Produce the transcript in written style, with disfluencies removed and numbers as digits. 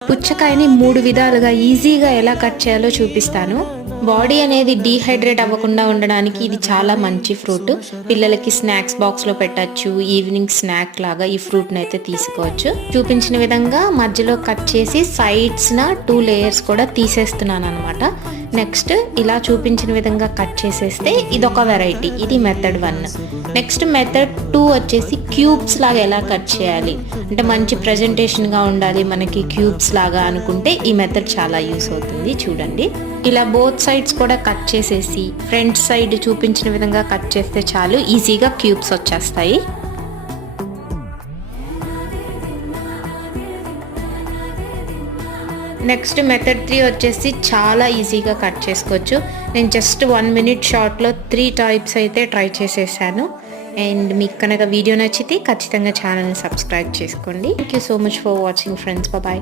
పుచ్చకాయని 3 విధాలుగా ఈజీగా ఎలా కట్ చేయాలో చూపిస్తాను. బాడీ అనేది డీహైడ్రేట్ అవ్వకుండా ఉండడానికి ఇది చాలా మంచి ఫ్రూట్. పిల్లలకి స్నాక్స్ బాక్స్‌లో పెట్టొచ్చు. ఈవినింగ్ స్నాక్ లాగా ఈ ఫ్రూట్‌ని అయితే తీసుకోవచ్చు. చూపించిన విధంగా మధ్యలో కట్ చేసి సైడ్స్‌న 2 లేయర్స్ కూడా తీసేస్తున్నానన్నమాట. నెక్స్ట్ ఇలా చూపించిన విధంగా కట్ చేసేస్తే ఇదొక వెరైటీ. ఇది మెథడ్ 1. నెక్స్ట్ మెథడ్ 2 వచ్చేసి క్యూబ్స్ లాగా ఎలా కట్ చేయాలి అంటే మంచి ప్రెజెంటేషన్గా ఉండాలి మనకి క్యూబ్స్ లాగా అనుకుంటే ఈ మెథడ్ చాలా యూస్ అవుతుంది. చూడండి, ఇలా బోత్ సైడ్స్ కూడా కట్ చేసేసి ఫ్రంట్ సైడ్ చూపించిన విధంగా కట్ చేస్తే చాలు, ఈజీగా క్యూబ్స్ వచ్చేస్తాయి. నెక్స్ట్ మెథడ్ 3 వచ్చేసి చాలా ఈజీగా కట్ చేసుకోవచ్చు. నేను జస్ట్ 1 మినిట్ షార్ట్లో 3 టైప్స్ అయితే ట్రై చేసేసాను. అండ్ మీకు కనుక వీడియో నచ్చితే ఖచ్చితంగా ఛానల్ని సబ్స్క్రైబ్ చేసుకోండి. Thank you so much for watching friends. Bye.